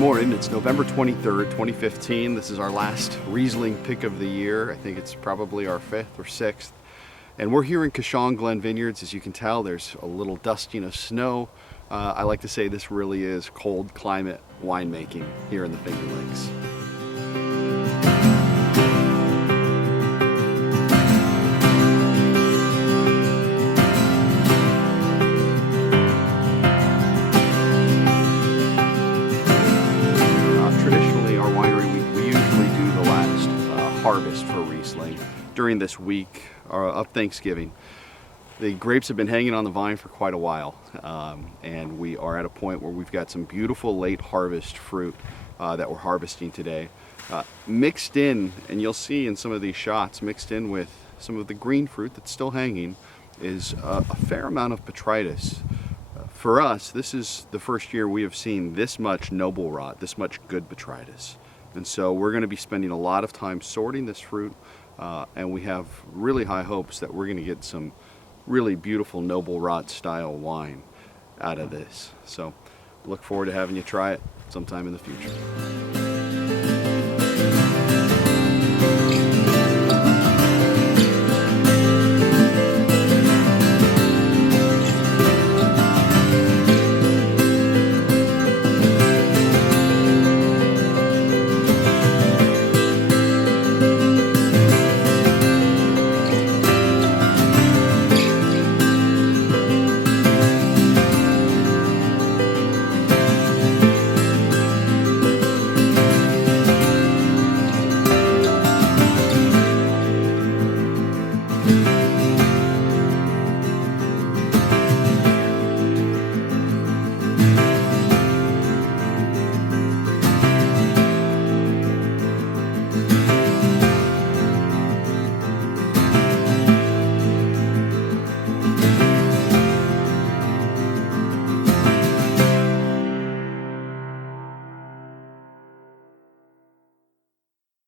morning. It's November 23rd, 2015. This is our last Riesling pick of the year. I think it's probably our 5th or 6th. And we're here in Kashong Glen Vineyards. As you can tell, there's a little dusting of snow. I like to say this really is cold climate winemaking here in the Finger Lakes. Harvest for Riesling during this week of Thanksgiving. The grapes have been hanging on the vine for quite a while, and we are at a point where we've got some beautiful late harvest fruit that we're harvesting today. Mixed in, and you'll see in some of these shots, mixed in with some of the green fruit that's still hanging, is a fair amount of Botrytis. For us, this is the first year we have seen this much noble rot, this much good Botrytis. And so we're going to be spending a lot of time sorting this fruit, and we have really high hopes that we're going to get some really beautiful noble rot style wine out of this. So look forward to having you try it sometime in the future.